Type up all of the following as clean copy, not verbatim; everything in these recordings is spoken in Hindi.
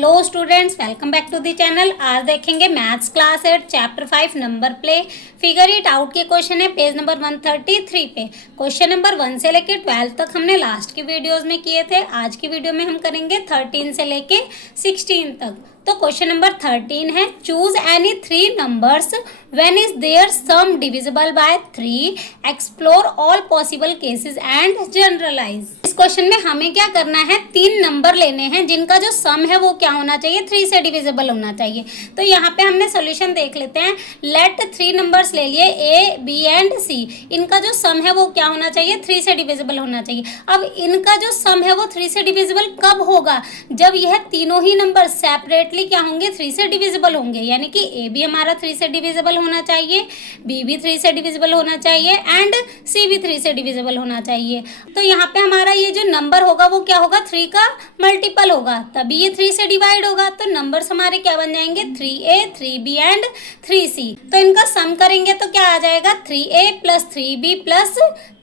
Hello students, welcome back to the channel. आज देखेंगे maths class 8 chapter 5 number play figure it out के क्वेश्चन है पेज नंबर 133 पे। क्वेश्चन नंबर 1 से लेके 12 तक हमने लास्ट की वीडियोस में किए थे। आज की वीडियो में हम करेंगे 13 से लेके 16 तक। तो क्वेश्चन नंबर 13 है, choose any 3 numbers when is their sum divisible by 3, explore all possible cases and generalise. इस क्वेश्चन में हमें क्या करना है, 3 नंबर लेने हैं जिनका जो सम है वो क्या होना चाहिए, 3 से डिविजिबल होना चाहिए। तो यहाँ पे हमने सोल्यूशन देख लेते हैं। लेट 3 नंबर्स ले लिए ए, बी एंड सी। इनका जो सम है वो क्या होना चाहिए, 3 से डिविजिबल होना चाहिए। अब इनका जो सम है वो 3 से डिविजिबल कब होगा, जब यह तीनों ही नंबर सेपरेटली क्या होंगे, 3 से डिविजिबल होंगे। यानी कि ए भी हमारा 3 से डिविजिबल होना चाहिए, बी भी 3 से डिविजिबल होना चाहिए एंड सी भी 3 से डिविजिबल होना चाहिए। तो यहाँ पे हमारा ये जो नंबर होगा वो क्या होगा, 3 का मल्टीपल होगा, तभी ये 3 से डिवाइड होगा। तो नंबर्स हमारे क्या बन जाएंगे, 3a, 3b एंड 3c। तो इनका सम करेंगे तो क्या आ जाएगा, 3a plus 3b plus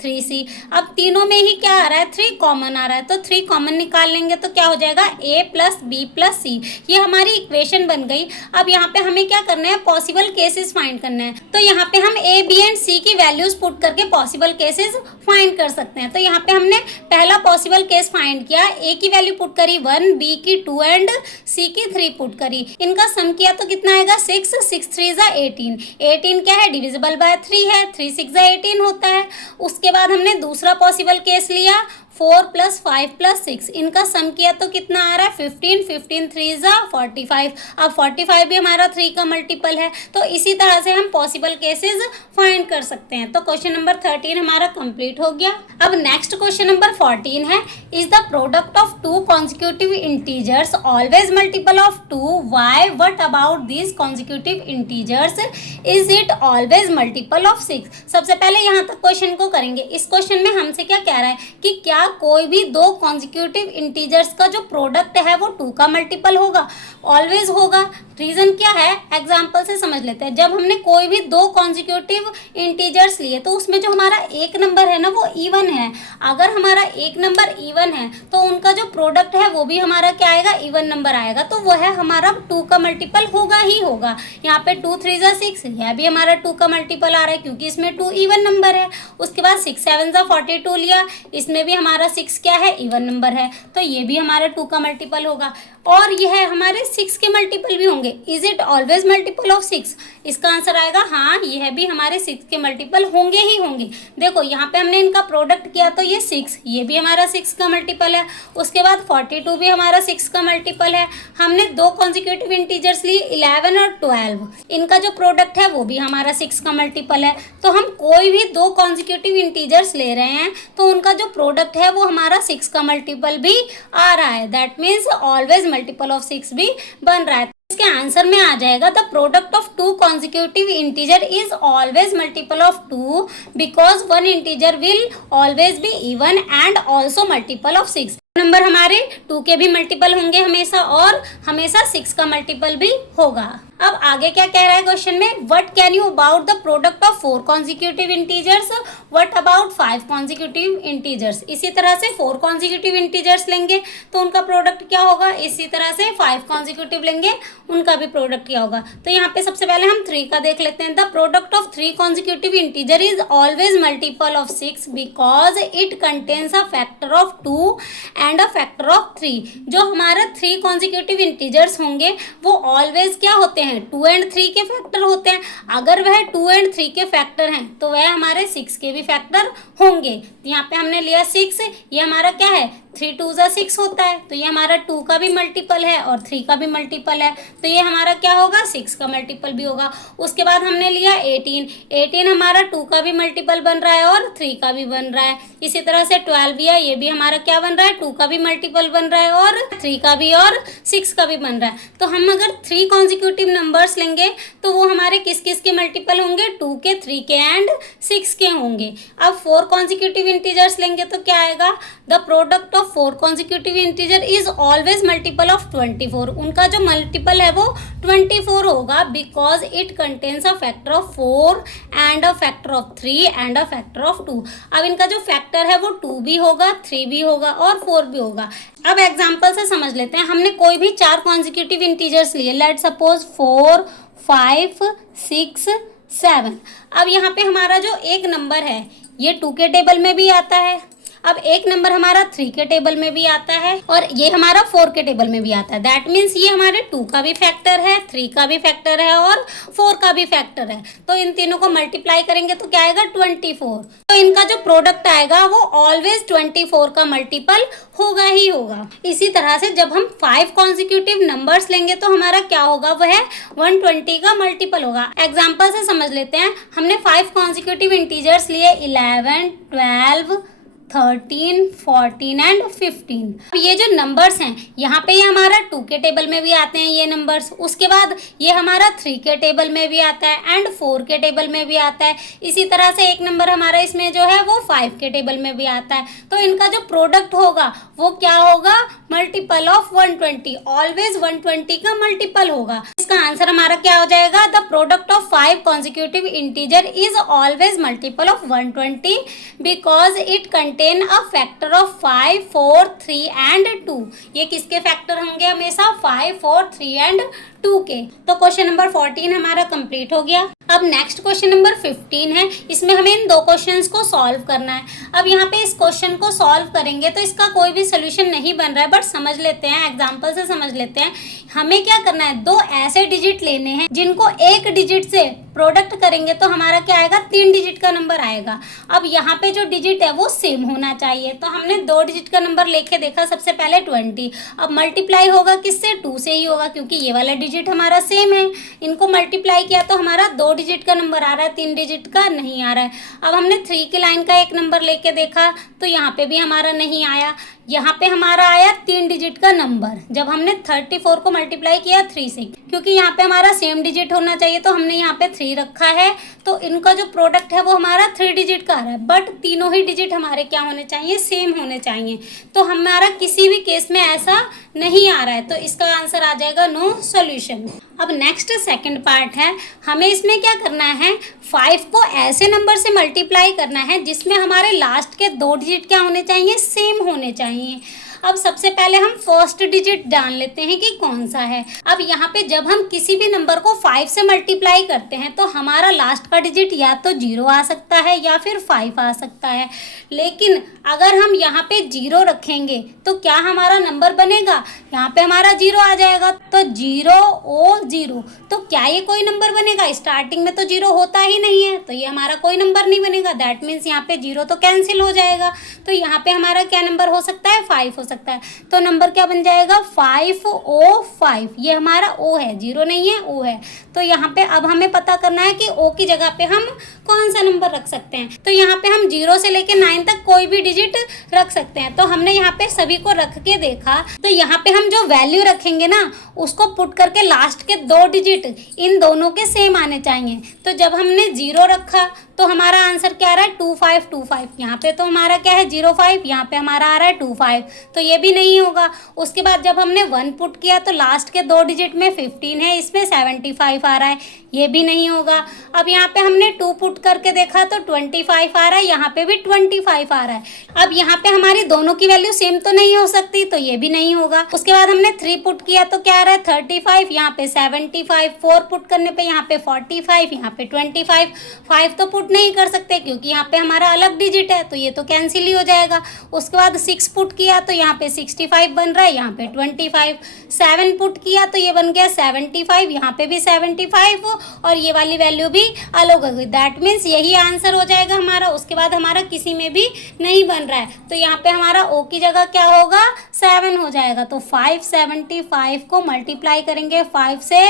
3c। अब तीनों में ही क्या आ रहा है, 3 कॉमन आ रहा है, तो 3 कॉमन निकाल लेंगे तो क्या हो जाएगा, a plus b plus c। ये हमारी इक्वेशन बन गई। अब यहाँ पे हमें क्या करना है, पॉसिबल केसेस फाइंड करना है। तो यहाँ पे हम a, b एंड c की वैल्यूज पुट करके पॉसिबल केसेस फाइंड कर सकते हैं। तो यहाँ पे हमने पहला पॉसिबल केस फाइंड किया, a की वैल्यू पुट करी 1, b की 2 एंड c की 3 पुट करी। इनका सम किया तो कितना आएगा, 6, 6 3 जा 18। 18 क्या है, डिविजिबल बाय 3 है, 3 6 जा 18 होता है। उसके बाद हमने दूसरा पॉसिबल केस लिया, 4 प्लस 5 प्लस 6। इनका सम किया तो कितना आ रहा है, 15, 15 3 जा 45। अब 45 भी हमारा 3 का मल्टीपल है। तो इसी तरह से हम पॉसिबल केसेस फाइंड कर सकते हैं। तो क्वेश्चन नंबर 13 हमारा कंप्लीट हो गया। अब नेक्स्ट क्वेश्चन नंबर 14 है, is the product of 2 consecutive integers always multiple of 2, why, what about these consecutive integers, is it always multiple of 6। सबसे पहले यहाँ तक क्वेश्चन को करेंगे। इस क्वेश्चन में हमसे क्या कह रहा है कि क्या कोई भी 2 कॉन्जिक्यूटिव इंटीजर्स का जो प्रोडक्ट है वो 2 का मल्टीपल होगा, ऑलवेज होगा। रीजन क्या है, एग्जांपल से समझ लेते हैं। जब हमने कोई भी 2 कॉन्जिक्यूटिव इंटीजर्स लिए तो उसमें जो हमारा एक नंबर है ना वो इवन है। अगर हमारा एक नंबर इवन है तो उनका जो प्रोडक्ट है वो भी हमारा क्या आएगा, इवन नंबर आएगा। तो वह हमारा 2 का मल्टीपल होगा ही होगा। यहाँ पे 2 3 जा 6, यह भी हमारा 2 का मल्टीपल आ रहा है क्योंकि इसमें 2 इवन नंबर है। उसके बाद 6 7 जा 42 लिया, इसमें भी हमारा 6 क्या है, इवन नंबर है, तो ये भी हमारा 2 का मल्टीपल होगा। और यह हमारे 6 के मल्टीपल भी होंगे। Is it always multiple of 6, इसका आंसर आएगा हाँ, यह भी हमारे 6 के मल्टीपल होंगे ही होंगे। देखो यहाँ पे हमने इनका प्रोडक्ट किया तो ये 6, ये भी हमारा 6 का मल्टीपल है। उसके बाद 42 भी हमारा 6 का मल्टीपल है। हमने 2 कॉन्जिक्यूटिव इंटीजर्स लिए 11 और 12, इनका जो प्रोडक्ट है वो भी हमारा 6 का मल्टीपल है। तो हम कोई भी 2 कॉन्जिक्यूटिव इंटीजर्स ले रहे हैं तो उनका जो प्रोडक्ट है वो हमारा 6 का मल्टीपल भी आ रहा है। That means always multiple of 6 भी बन रहा है। इसके आंसर में आ जाएगा, the product of 2 consecutive integer is always multiple of 2 because 1 integer will always be even and also multiple of 6। Number हमारे 2 के भी मल्टीपल होंगे हमेशा और हमेशा 6 का मल्टीपल भी होगा। अब आगे क्या कह रहा है क्वेश्चन में, what can you about the product of 4 consecutive integers, what about 5 consecutive integers. इसी तरह से 4 कॉन्जिक्यूटिव इंटीजर्स लेंगे तो उनका प्रोडक्ट क्या होगा, इसी तरह से 5 कॉन्जिक्यूटिव लेंगे उनका भी प्रोडक्ट क्या होगा। तो यहाँ पे सबसे पहले हम 3 का देख लेते हैं। The product of 3 consecutive integer is always multiple of 6 because it contains a factor of 2 and a factor of 3। जो हमारा 3 कॉन्जिक्यूटिव इंटीजर्स होंगे वो ऑलवेज क्या होते हैं, 2 एंड 3 के फैक्टर होते हैं। अगर वह 2 एंड 3 के फैक्टर हैं तो वह हमारे 6 के भी फैक्टर होंगे। यहाँ पे हमने लिया 6, ये हमारा क्या है, 3 2 जा 6 होता है, तो ये हमारा 2 का भी मल्टीपल है और 3 का भी मल्टीपल है, तो ये हमारा क्या होगा, 6 का मल्टीपल भी होगा। उसके बाद हमने लिया 18, 18 हमारा 2 का भी मल्टीपल बन रहा है और 3 का भी बन रहा है। इसी तरह से 12 भी है, ये भी हमारा क्या बन रहा है, 2 का भी मल्टीपल बन रहा है और 3 का भी और 6 का भी बन रहा है। तो हम अगर 3 कॉन्जिक्यूटिव नंबर्स लेंगे तो वो हमारे किस किस के मल्टीपल होंगे, 2 के, 3 के एंड 6 के होंगे। अब 4 कॉन्जिक्यूटिव इंटीजर्स लेंगे तो क्या आएगा, the product of of 4 consecutive integer is always multiple of 24। उनका जो मल्टीपल है वो 24 होगा because it contains a factor of 4 and a factor of 3 and a factor of 2। अब इनका जो फैक्टर है वो 2 भी होगा, 3 भी होगा और 4 भी होगा। अब एग्जाम्पल से समझ लेते हैं। हमने कोई भी 4 कॉन्जिक्यूटिव इंटीजर्स लिए, लेट सपोज 4, 5, 6, 7। अब यहाँ पे हमारा जो एक नंबर है ये 2 के टेबल में भी आता है, अब एक नंबर हमारा 3 के टेबल में भी आता है और ये हमारा 4 के टेबल में भी आता है। दैट मीन्स ये हमारे 2 का भी फैक्टर है, 3 का भी फैक्टर है और 4 का भी फैक्टर है। तो इन तीनों को मल्टीप्लाई करेंगे तो क्या आएगा 24। तो इनका जो प्रोडक्ट आएगा वो ऑलवेज 24 का मल्टीपल होगा ही होगा। इसी तरह से जब हम 5 कॉन्जिक्यूटिव नंबर्स लेंगे तो हमारा क्या होगा, वह 120 का मल्टीपल होगा। एग्जाम्पल से समझ लेते हैं। हमने 5 कॉन्जिक्यूटिव इंटीजर्स लिए 11, 12, 13, 14 एंड 15। अब ये जो नंबर्स हैं यहाँ पे ये हमारा 2 के टेबल में भी आते हैं ये नंबर्स, उसके बाद ये हमारा 3 के टेबल में भी आता है एंड 4 के टेबल में भी आता है। इसी तरह से एक नंबर हमारा इसमें जो है वो 5 के टेबल में भी आता है। तो इनका जो प्रोडक्ट होगा वो क्या होगा, मल्टीपल ऑफ 120, ऑलवेज 120 का मल्टीपल होगा। इसका आंसर हमारा क्या हो जाएगा, the product of 5 consecutive integer is always multiple of 120 because it contain a factor of 5, 4, 3 and 2। ये किसके फैक्टर होंगे हमेशा, 5, 4, 3 एंड 2 के। तो क्वेश्चन नंबर 14 हमारा कंप्लीट हो गया। अब नेक्स्ट क्वेश्चन नंबर 15 है। इसमें हमें इन 2 क्वेश्चंस को सॉल्व करना है। अब यहाँ पे इस क्वेश्चन को सॉल्व करेंगे तो इसका कोई भी सोल्यूशन नहीं बन रहा है, बट समझ लेते हैं, एग्जांपल से समझ लेते हैं। हमें क्या करना है, 2 ऐसे डिजिट लेने हैं जिनको एक डिजिट से प्रोडक्ट करेंगे तो हमारा क्या आएगा, 3 डिजिट का नंबर आएगा। अब यहाँ पे जो डिजिट है वो सेम होना चाहिए। तो हमने 2 डिजिट का नंबर लेके देखा, सबसे पहले 20। अब मल्टीप्लाई होगा किससे, 2 से ही होगा क्योंकि ये वाला डिजिट हमारा सेम है। इनको मल्टीप्लाई किया तो हमारा 2 डिजिट का नंबर आ रहा है, 3 डिजिट का नहीं आ रहा है। अब हमने 3 की लाइन का एक नंबर लेके देखा तो यहाँ पे भी हमारा नहीं आया। यहाँ पे हमारा आया 3 डिजिट का नंबर जब हमने 34 को मल्टीप्लाई किया 3 से, क्योंकि यहाँ पे हमारा सेम डिजिट होना चाहिए तो हमने यहाँ पे 3 रखा है। तो इनका जो प्रोडक्ट है वो हमारा 3 डिजिट का आ रहा है, बट तीनों ही डिजिट हमारे क्या होने चाहिए, सेम होने चाहिए। तो हमारा किसी भी केस में ऐसा नहीं आ रहा है, तो इसका आंसर आ जाएगा नो सॉल्यूशन। अब नेक्स्ट सेकंड पार्ट है। हमें इसमें क्या करना है, 5 को ऐसे नंबर से मल्टीप्लाई करना है जिसमें हमारे लास्ट के 2 डिजिट क्या होने चाहिए, सेम होने चाहिए। अब सबसे पहले हम फर्स्ट डिजिट जान लेते हैं कि कौन सा है। अब यहाँ पे जब हम किसी भी नंबर को 5 से मल्टीप्लाई करते हैं तो हमारा लास्ट का डिजिट या तो 0 आ सकता है या फिर 5 आ सकता है। लेकिन अगर हम यहाँ पे 0 रखेंगे तो क्या हमारा नंबर बनेगा, यहाँ पे हमारा 0 आ जाएगा। तो 0 ओ 0, तो क्या ये कोई नंबर बनेगा, स्टार्टिंग में तो 0 होता ही नहीं है, तो ये हमारा कोई नंबर नहीं बनेगा। दैट मीन्स यहाँ पे 0 तो कैंसिल हो जाएगा। तो यहाँ पे हमारा क्या नंबर हो सकता है, 5 हो सकता है। तो नंबर क्या बन जाएगा, 5O5। ये हमारा O है, 0 नहीं है, O है। तो यहाँ पे अब हमें पता करना है कि O की जगह पे हम कौन सा नंबर रख सकते हैं। तो यहाँ पे हम 0 से लेके 9 तक कोई भी डिजिट रख सकते हैं। तो हमने यहाँ पे सभी को रख के देखा, तो यहाँ पे हम जो वैल्यू रखेंगे ना उसको पुट करके लास्ट के 2 डिजिट इन दोनों के सेम आने चाहिए। तो जब हमने 0 रखा तो हमारा आंसर क्या आ रहा है, 2525। यहाँ पे तो हमारा क्या है 05, यहाँ पे हमारा आ रहा है 25, तो ये भी नहीं होगा। उसके बाद जब हमने 1 पुट किया तो लास्ट के 2 डिजिट में 15 है, इसमें 75 आ रहा है, ये भी नहीं होगा। अब यहाँ पे हमने 2 पुट करके देखा तो 25 आ रहा है, यहाँ पे भी 25 आ रहा है। अब यहाँ पे हमारी दोनों की वैल्यू सेम तो नहीं हो सकती, तो ये भी नहीं होगा। उसके बाद हमने 3 पुट किया तो क्या आ रहा है 35, यहाँ पे 75, 4 पुट करने पे यहाँ पे 45, यहाँ पे 25, 5 तो पुट नहीं कर सकते क्योंकि यहाँ पे हमारा अलग डिजिट है, तो ये तो कैंसिल ही हो जाएगा। उसके बाद 6 पुट किया तो यहाँ पे 65 बन रहा है, यहाँ पे 25, 7 पुट किया तो ये बन गया 75, यहाँ पे भी 75 और ये वाली वैल्यू भी अलग हो गई। दैट मीन्स यही आंसर हो जाएगा हमारा। उसके बाद हमारा किसी में भी नहीं बन रहा है, तो यहाँ पे हमारा O की जगह क्या होगा, 7 हो जाएगा। तो 575 को मल्टीप्लाई करेंगे 5 से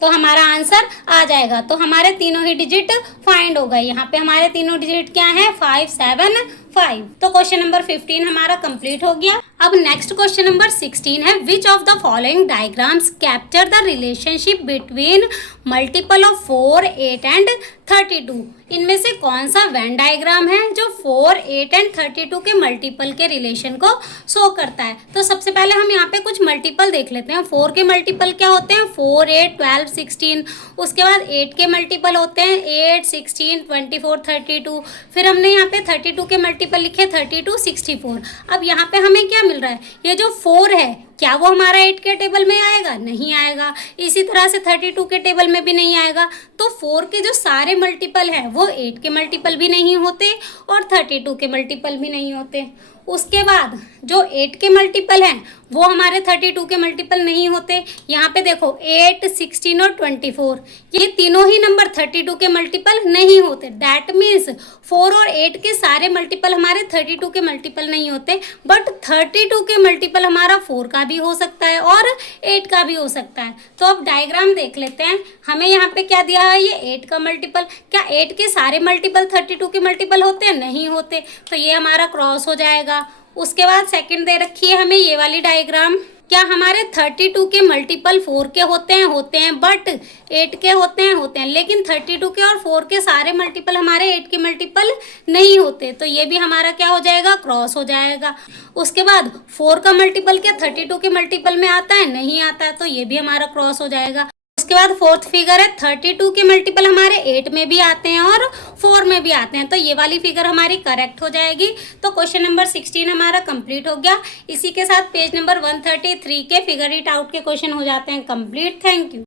तो हमारा आंसर आ जाएगा। तो हमारे तीनों ही डिजिट फाइंड हो गए। यहाँ पे हमारे तीनों डिजिट क्या है, 5, 7, 5। तो क्वेश्चन नंबर 15 हमारा कंप्लीट हो गया। अब नेक्स्ट क्वेश्चन नंबर 16 है, which of the following diagrams capture the relationship between multiple of 4, 8 and 32। इनमें से कौन सा वेन डायग्राम है जो 4, 8 एंड 32 के मल्टीपल के रिलेशन को शो करता है। तो सबसे पहले हम यहाँ पे कुछ मल्टीपल देख लेते हैं। 4 के मल्टीपल क्या होते हैं? 4, 8, 12, 16। उसके बाद 8 के मल्टीपल होते हैं 8, 16, 24, 32। फिर हमने यहाँ पे 32 के मल्टीपल लिखे 32, 64। अब यहाँ पे हमें क्या मिल रहा है? ये जो 4 है क्या वो हमारा 8 के टेबल में आएगा? नहीं आएगा। इसी तरह से 32 के टेबल में भी नहीं आएगा। तो 4 के जो सारे मल्टीपल हैं वो 8 के मल्टीपल भी नहीं होते और 32 के मल्टीपल भी नहीं होते। उसके बाद जो 8 के मल्टीपल हैं वो हमारे 32 के मल्टीपल नहीं होते। यहाँ पे देखो 8, 16 और 24, ये तीनों ही नंबर 32 के मल्टीपल नहीं होते। दैट मीन्स 4 और 8 के सारे मल्टीपल हमारे 32 के मल्टीपल नहीं होते, बट 32 के मल्टीपल हमारा 4 का भी हो सकता है और 8 का भी हो सकता है। तो अब डायग्राम देख लेते हैं। हमें यहाँ पे क्या दिया है? ये 8 का मल्टीपल। क्या 8 के सारे मल्टीपल 32 के मल्टीपल होते हैं? नहीं होते। तो ये हमारा क्रॉस हो जाएगा। उसके बाद सेकंड दे रखी है हमें ये वाली डायग्राम। क्या हमारे 32 के मल्टीपल 4 के होते हैं, बट 8 के होते हैं, लेकिन 32 के और 4 के सारे मल्टीपल हमारे 8 के मल्टीपल नहीं होते। तो ये भी हमारा क्या हो जाएगा? क्रॉस हो जाएगा। उसके बाद 4 का मल्टीपल क्या 32 के मल्टीपल में आता है? नहीं आता है। तो ये भी हमारा क्रॉस हो जाएगा। उसके बाद फोर्थ फिगर है 32 के मल्टीपल हमारे 8 में भी आते हैं और 4 में भी आते हैं। तो ये वाली फिगर हमारी करेक्ट हो जाएगी। तो क्वेश्चन नंबर 16 हमारा कंप्लीट हो गया। इसी के साथ पेज नंबर 133 के फिगर इट आउट के क्वेश्चन हो जाते हैं कंप्लीट। Thank you.